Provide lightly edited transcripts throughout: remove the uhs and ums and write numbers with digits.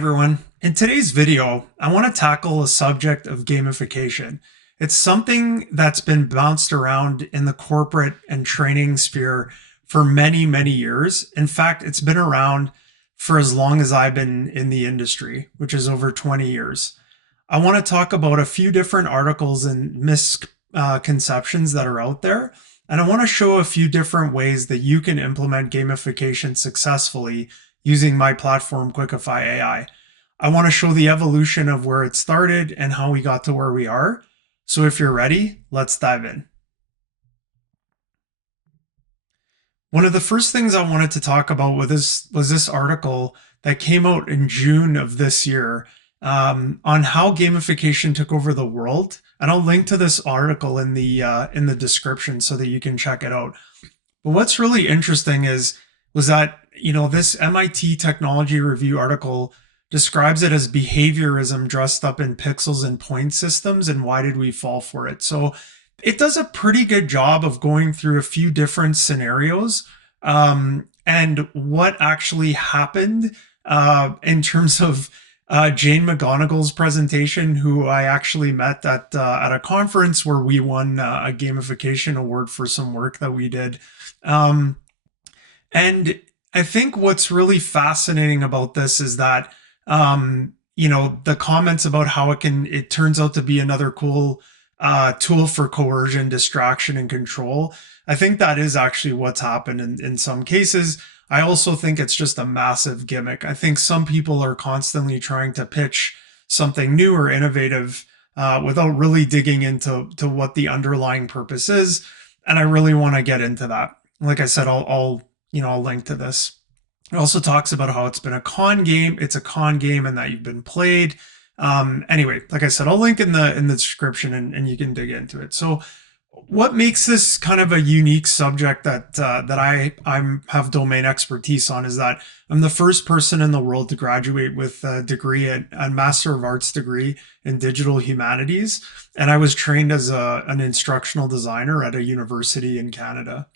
Everyone. In today's video, I want to tackle a subject of gamification. It's something that's been bounced around in the corporate and training sphere for many, many years. In fact, it's been around for as long as I've been in the industry, which is over 20 years. I want to talk about a few different articles and misconceptions that are out there. And I want to show a few different ways that you can implement gamification successfully using my platform, Quickify AI. I want to show the evolution of where it started and how we got to where we are. So if you're ready, let's dive in. One of the first things I wanted to talk about was this article that came out in June of this year on how gamification took over the world. And I'll link to this article in the description so that you can check it out. But what's really interesting was that this MIT Technology Review article describes it as behaviorism dressed up in pixels and point systems, and why did we fall for it? So it does a pretty good job of going through a few different scenarios and what actually happened in terms of Jane McGonigal's presentation, who I actually met at a conference where we won a gamification award for some work that we did. And I think what's really fascinating about this is that the comments about how it turns out to be another cool tool for coercion, distraction, and control. I think that is actually what's happened in some cases. I also think it's just a massive gimmick. I think some people are constantly trying to pitch something new or innovative without really digging into what the underlying purpose is. And I really want to get into that. Like I said, I'll link to this. It also talks about how it's been a con game. It's a con game and that you've been played. Anyway, like I said, I'll link in the description and you can dig into it. So what makes this kind of a unique subject that I have domain expertise on is that I'm the first person in the world to graduate with a degree, a Master of Arts degree in digital humanities. And I was trained as an instructional designer at a university in Canada.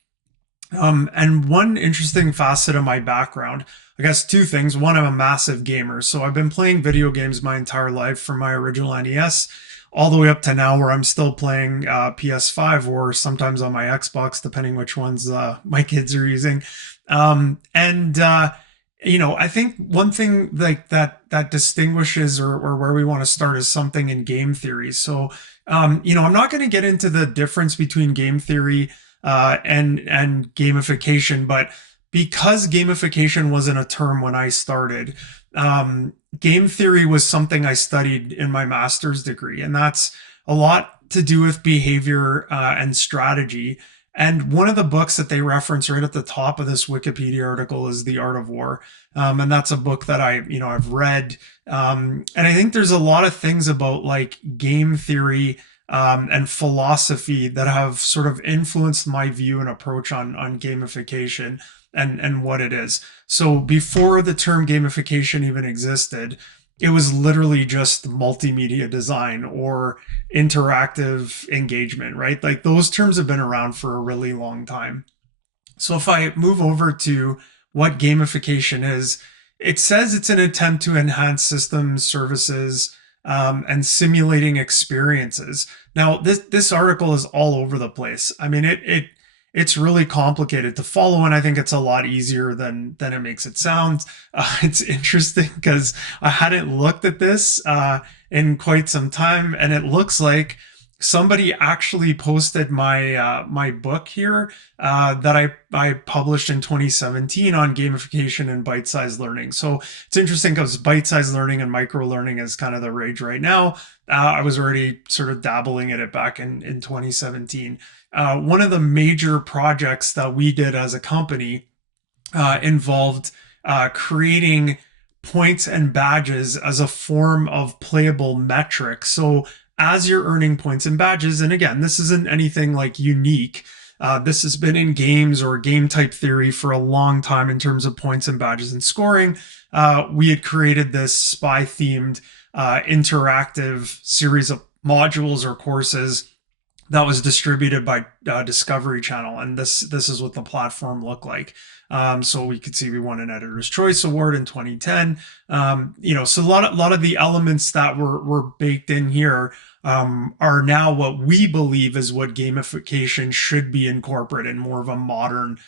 And one interesting facet of my background, I guess two things. One, I'm a massive gamer. So I've been playing video games my entire life from my original NES all the way up to now where I'm still playing PS5 or sometimes on my Xbox, depending which ones my kids are using. I think one thing like that distinguishes or where we want to start is something in game theory. So, I'm not going to get into the difference between game theory and gamification, but because gamification wasn't a term when I started, game theory was something I studied in my master's degree, and that's a lot to do with behavior and strategy. And one of the books that they reference right at the top of this Wikipedia article is The Art of War, and that's a book that I've read, and I think there's a lot of things about like game theory and philosophy that have sort of influenced my view and approach on gamification and what it is. So before the term gamification even existed, it was literally just multimedia design or interactive engagement, right? Like those terms have been around for a really long time. So if I move over to what gamification is, it says it's an attempt to enhance systems, services, and simulating experiences. Now, this article is all over the place. I mean, it's really complicated to follow, and I think it's a lot easier than it makes it sound. It's interesting because I hadn't looked at this in quite some time, and it looks like somebody actually posted my book here that I published in 2017 on gamification and bite-sized learning. So it's interesting because bite-sized learning and micro learning is kind of the rage right now. I was already sort of dabbling in it back in 2017. One of the major projects that we did as a company involved creating points and badges as a form of playable metrics. So as you're earning points and badges, and again, this isn't anything like unique. This has been in games or game type theory for a long time in terms of points and badges and scoring. We had created this spy themed interactive series of modules or courses that was distributed by Discovery Channel, and this is what the platform looked like. So we could see we won an Editor's Choice Award in 2010. So a lot of the elements that were baked in here are now what we believe is what gamification should be incorporated in more of a modern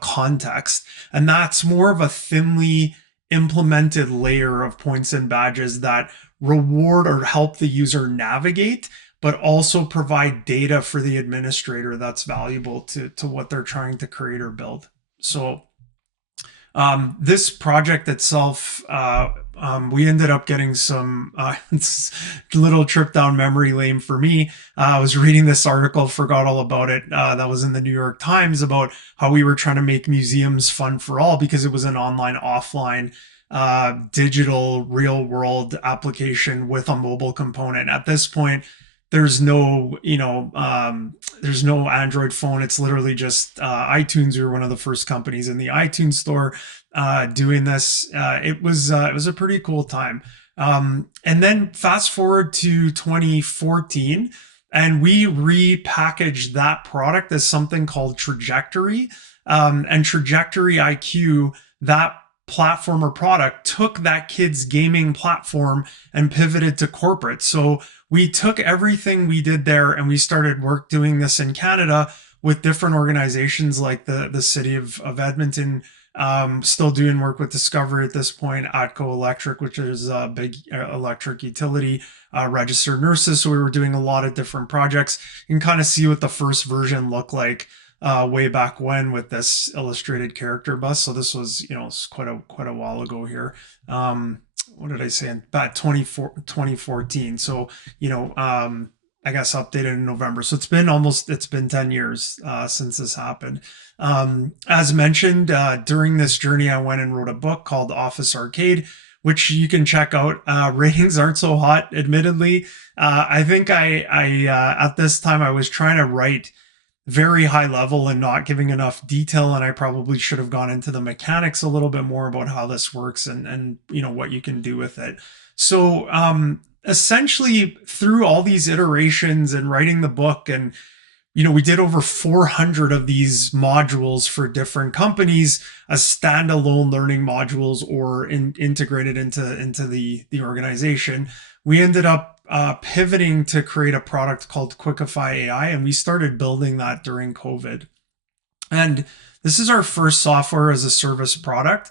context, and that's more of a thinly implemented layer of points and badges that reward or help the user navigate, but also provide data for the administrator that's valuable to what they're trying to create or build. So this project itself, we ended up getting some little trip down memory lane for me. I was reading this article, forgot all about it, that was in the New York Times about how we were trying to make museums fun for all because it was an online, offline, digital, real world application with a mobile component. At this point, there's no, there's no Android phone. It's literally just iTunes. We were one of the first companies in the iTunes store doing this. It was a pretty cool time. And then fast forward to 2014, and we repackaged that product as something called Trajectory. And Trajectory IQ, that platform or product, took that kid's gaming platform and pivoted to corporate. So we took everything we did there and we started doing this in Canada with different organizations like the city of Edmonton, still doing work with Discovery at this point, Atco Electric, which is a big electric utility, registered nurses. So we were doing a lot of different projects. You can kind of see what the first version looked like way back when with this illustrated character bus. So this was, quite a while ago here. What did I say? About 2014. So, I guess updated in November. So it's been 10 years since this happened. As mentioned, during this journey, I went and wrote a book called Office Arcade, which you can check out. Ratings aren't so hot, admittedly. I think at this time, I was trying to write very high level and not giving enough detail, and I probably should have gone into the mechanics a little bit more about how this works and what you can do with it. So essentially through all these iterations and writing the book, and we did over 400 of these modules for different companies as standalone learning modules or integrated into the organization. We ended up pivoting to create a product called Quickify AI, and we started building that during COVID. And this is our first software as a service product.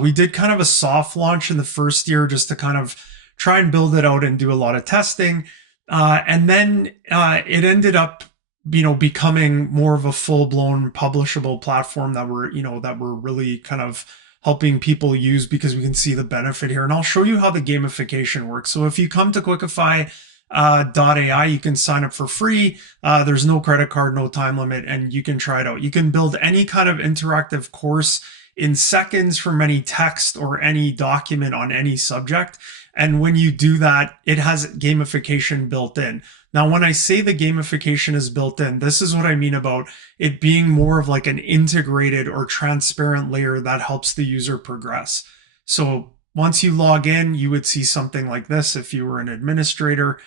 We did kind of a soft launch in the first year just to kind of try and build it out and do a lot of testing. And then it ended up becoming more of a full-blown publishable platform that we're really kind of helping people use because we can see the benefit here. And I'll show you how the gamification works. So if you come to Quickify .ai, you can sign up for free. There's no credit card, no time limit, and you can try it out. You can build any kind of interactive course in seconds from any text or any document on any subject. And when you do that, it has gamification built in. Now, when I say the gamification is built in, this is what I mean about it being more of like an integrated or transparent layer that helps the user progress. So once you log in, you would see something like this if you were an administrator,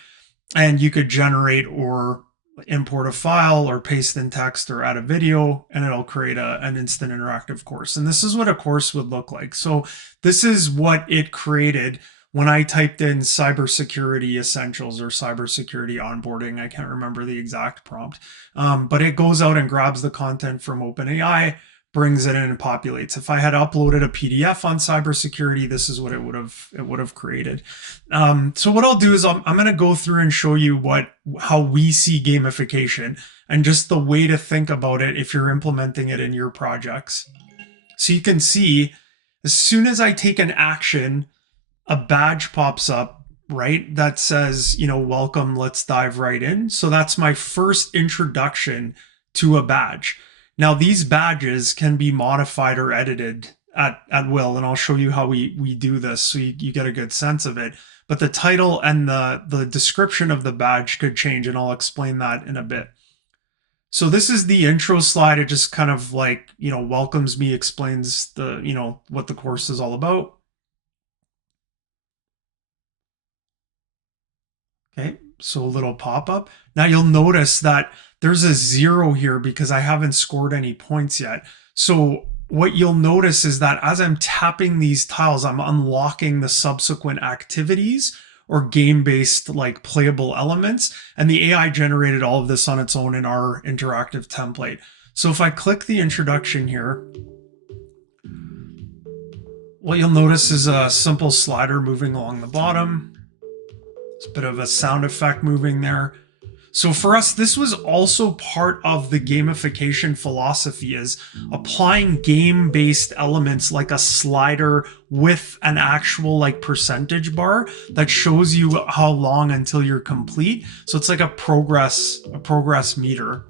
and you could generate or import a file or paste in text or add a video, and it'll create an instant interactive course. And this is what a course would look like. So this is what it created when I typed in cybersecurity essentials or cybersecurity onboarding. I can't remember the exact prompt, but it goes out and grabs the content from OpenAI, brings it in and populates. If I had uploaded a PDF on cybersecurity, this is what it would have created. So what I'll do is I'm going to go through and show you how we see gamification and just the way to think about it if you're implementing it in your projects. So you can see as soon as I take an action, a badge pops up, right? That says, welcome, let's dive right in. So that's my first introduction to a badge. Now, these badges can be modified or edited at will, and I'll show you how we do this so you get a good sense of it. But the title and the description of the badge could change, and I'll explain that in a bit. So this is the intro slide. It just kind of welcomes me, explains what the course is all about. Okay, So a little pop-up. Now you'll notice that there's a 0 here because I haven't scored any points yet. So what you'll notice is that as I'm tapping these tiles, I'm unlocking the subsequent activities or game-based like playable elements. And the AI generated all of this on its own in our interactive template. So if I click the introduction here, what you'll notice is a simple slider moving along the bottom. It's a bit of a sound effect moving there. So for us, this was also part of the gamification philosophy, is applying game-based elements like a slider with an actual like percentage bar that shows you how long until you're complete. So it's like a progress meter.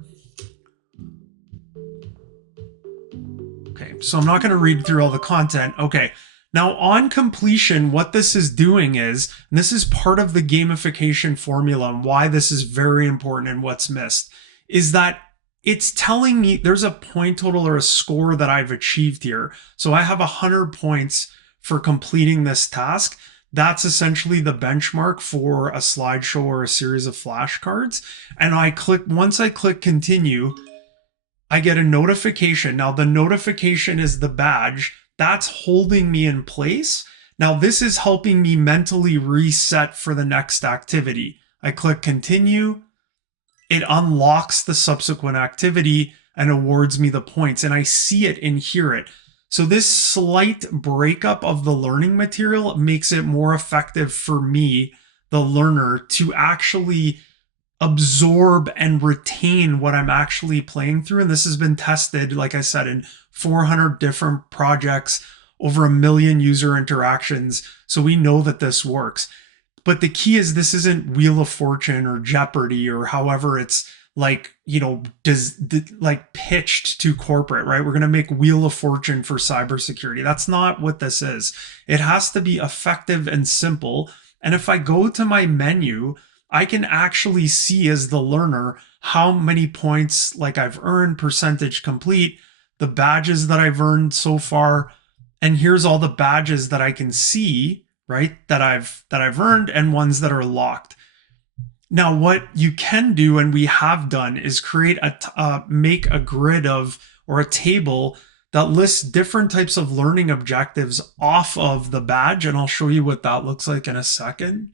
Okay, so I'm not going to read through all the content. Okay, now on completion, what this is doing is, and this is part of the gamification formula and why this is very important and what's missed, is that it's telling me there's a point total or a score that I've achieved here. So I have 100 points for completing this task. That's essentially the benchmark for a slideshow or a series of flashcards. And once I click continue, I get a notification. Now the notification is the badge that's holding me in place. Now this is helping me mentally reset for the next activity. I click continue. It unlocks the subsequent activity and awards me the points, and I see it and hear it. So this slight breakup of the learning material makes it more effective for me, the learner, to actually absorb and retain what I'm actually playing through. And this has been tested, like I said, in 400 different projects, over 1 million user interactions. So we know that this works. But the key is this isn't Wheel of Fortune or Jeopardy or however it's like, like pitched to corporate, right? We're going to make Wheel of Fortune for cybersecurity. That's not what this is. It has to be effective and simple. And if I go to my menu, I can actually see as the learner how many points like I've earned, percentage complete, the badges that I've earned so far, and here's all the badges that I can see, right, that I've earned and ones that are locked. Now what you can do, and we have done, is create make a grid of, or a table that lists different types of learning objectives off of the badge, and I'll show you what that looks like in a second.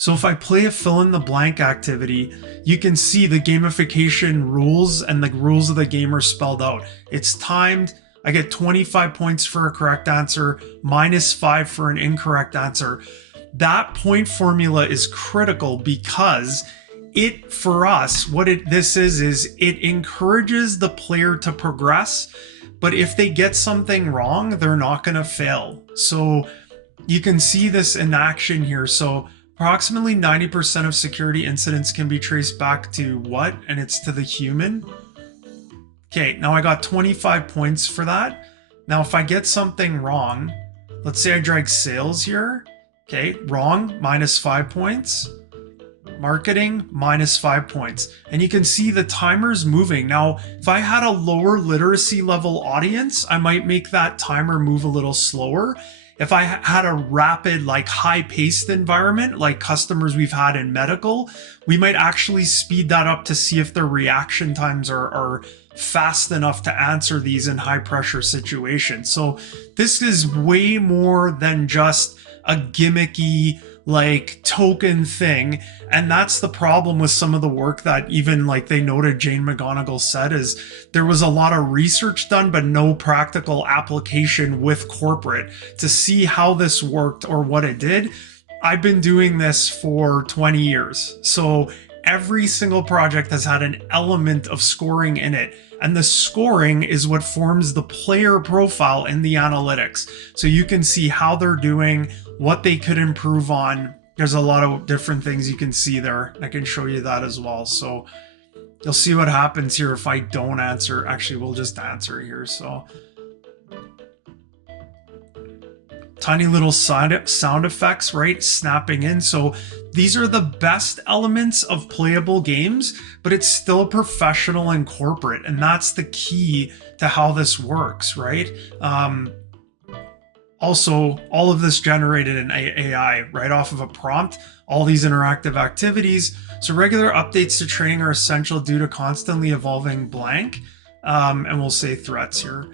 So if I play a fill in the blank activity, you can see the gamification rules and the rules of the game are spelled out. It's timed. I get 25 points for a correct answer, -5 for an incorrect answer. That point formula is critical because it, for us, this is it encourages the player to progress, but if they get something wrong, they're not going to fail. So you can see this in action here. So approximately 90% of security incidents can be traced back to what? And it's to the human. Okay, now I got 25 points for that. Now if I get something wrong, let's say I drag sales here. Okay, wrong, -5 points. Marketing, -5 points. And you can see the timer's moving. Now, if I had a lower literacy level audience, I might make that timer move a little slower. If I had a rapid, like high-paced environment, like customers we've had in medical, we might actually speed that up to see if their reaction times are fast enough to answer these in high-pressure situations. So this is way more than just a gimmicky, like token thing. And that's the problem with some of the work that even like they noted Jane McGonigal said, is there was a lot of research done, but no practical application with corporate to see how this worked or what it did. I've been doing this for 20 years. So every single project has had an element of scoring in it. And the scoring is what forms the player profile in the analytics. So you can see how they're doing, what they could improve on. There's a lot of different things you can see there. I can show you that as well. So you'll see what happens here if I don't answer. Actually, we'll just answer here. So tiny little sound effects, right? Snapping in. So these are the best elements of playable games, but it's still professional and corporate. And that's the key to how this works, right? Also, all of this generated in AI right off of a prompt, all these interactive activities. So, regular updates to training are essential due to constantly evolving blank. And we'll say threats here.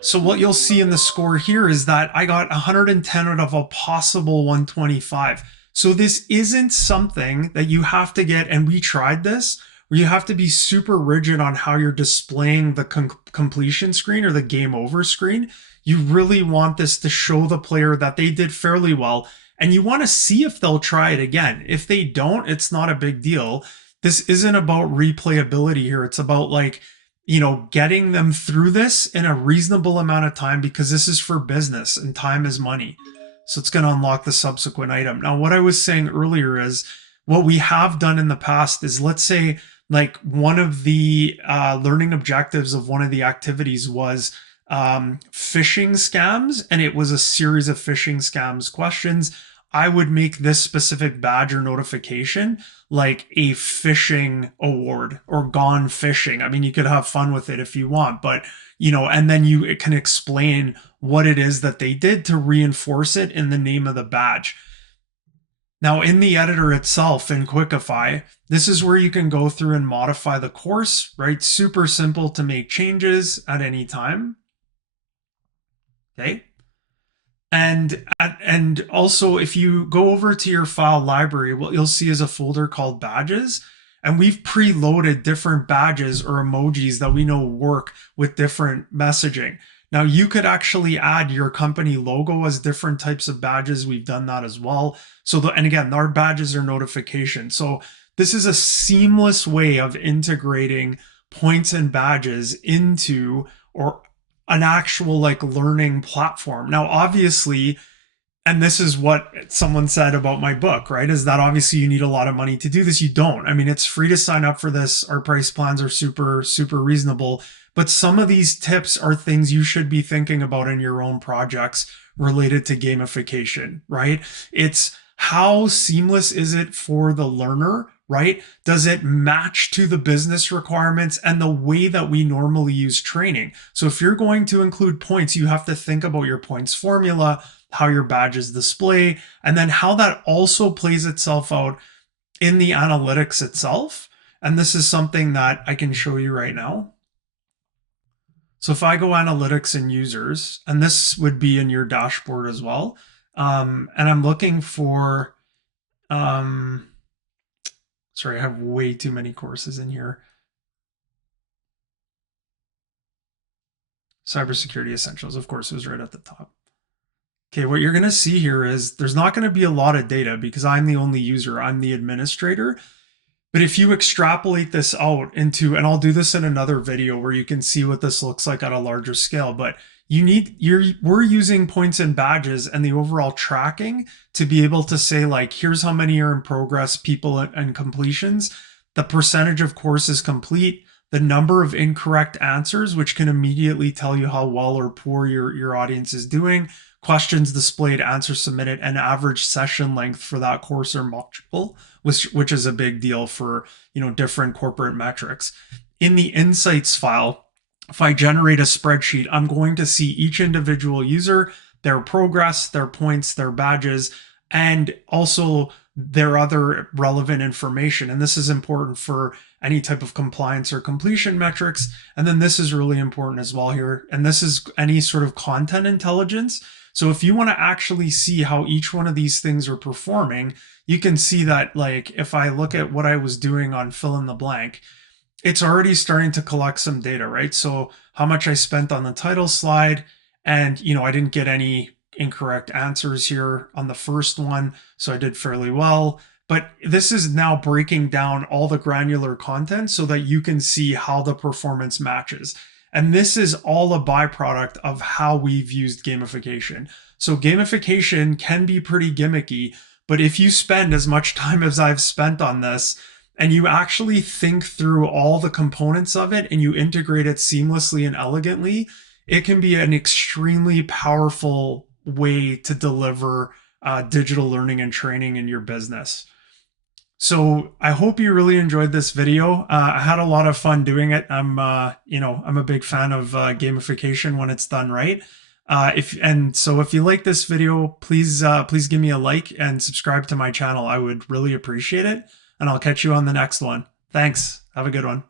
So what you'll see in the score here is that I got 110 out of a possible 125. So this isn't something that you have to get, and we tried this, where you have to be super rigid on how you're displaying the completion screen or the game over screen. You really want this to show the player that they did fairly well, and you want to see if they'll try it again. If they don't, it's not a big deal. This isn't about replayability here. It's about like, getting them through this in a reasonable amount of time, because this is for business and time is money. So it's going to unlock the subsequent item. Now, what I was saying earlier is what we have done in the past is, let's say, like one of the learning objectives of one of the activities was phishing scams, and it was a series of phishing scams questions. I would make this specific badge or notification like a phishing award or gone fishing. I mean, you could have fun with it if you want, but and then you can explain what it is that they did to reinforce it in the name of the badge. Now, in the editor itself in Quickify, this is where you can go through and modify the course, right? Super simple to make changes at any time. Okay. And also, if you go over to your file library, what you'll see is a folder called badges. And we've preloaded different badges or emojis that we know work with different messaging. Now, you could actually add your company logo as different types of badges. We've done that as well. And again, our badges are notifications. So this is a seamless way of integrating points and badges into or an actual like learning platform. Now, obviously, and this is what someone said about my book, right? Is that obviously you need a lot of money to do this. You don't. I mean, it's free to sign up for this. Our price plans are super, super reasonable. But some of these tips are things you should be thinking about in your own projects related to gamification, right? It's how seamless is it for the learner, right? Does it match to the business requirements and the way that we normally use training? So if you're going to include points, you have to think about your points formula, how your badges display, and then how that also plays itself out in the analytics itself. And this is something that I can show you right now. So if I go analytics and users, and this would be in your dashboard as well, and I'm looking for, sorry, I have way too many courses in here. Cybersecurity Essentials, of course, it was right at the top. Okay, what you're going to see here is there's not going to be a lot of data because I'm the only user, I'm the administrator. But if you extrapolate this out into, and I'll do this in another video where you can see what this looks like at a larger scale, but we're using points and badges and the overall tracking to be able to say, like, here's how many are in progress, people and completions, the percentage of courses complete, the number of incorrect answers, which can immediately tell you how well or poor your audience is doing, questions displayed, answers submitted, and average session length for that course or module, which is a big deal for different corporate metrics. In the insights file, if I generate a spreadsheet, I'm going to see each individual user, their progress, their points, their badges, and also their other relevant information. And this is important for any type of compliance or completion metrics. And then this is really important as well here. And this is any sort of content intelligence. So if you want to actually see how each one of these things are performing, you can see that, like, if I look at what I was doing on fill in the blank, it's already starting to collect some data, right? So how much I spent on the title slide, and I didn't get any incorrect answers here on the first one, so I did fairly well. But this is now breaking down all the granular content so that you can see how the performance matches. And this is all a byproduct of how we've used gamification. So gamification can be pretty gimmicky, but if you spend as much time as I've spent on this, and you actually think through all the components of it and you integrate it seamlessly and elegantly, it can be an extremely powerful way to deliver digital learning and training in your business. So I hope you really enjoyed this video. I had a lot of fun doing it. I'm a big fan of gamification when it's done right. If you like this video, please give me a like and subscribe to my channel. I would really appreciate it. And I'll catch you on the next one. Thanks. Have a good one.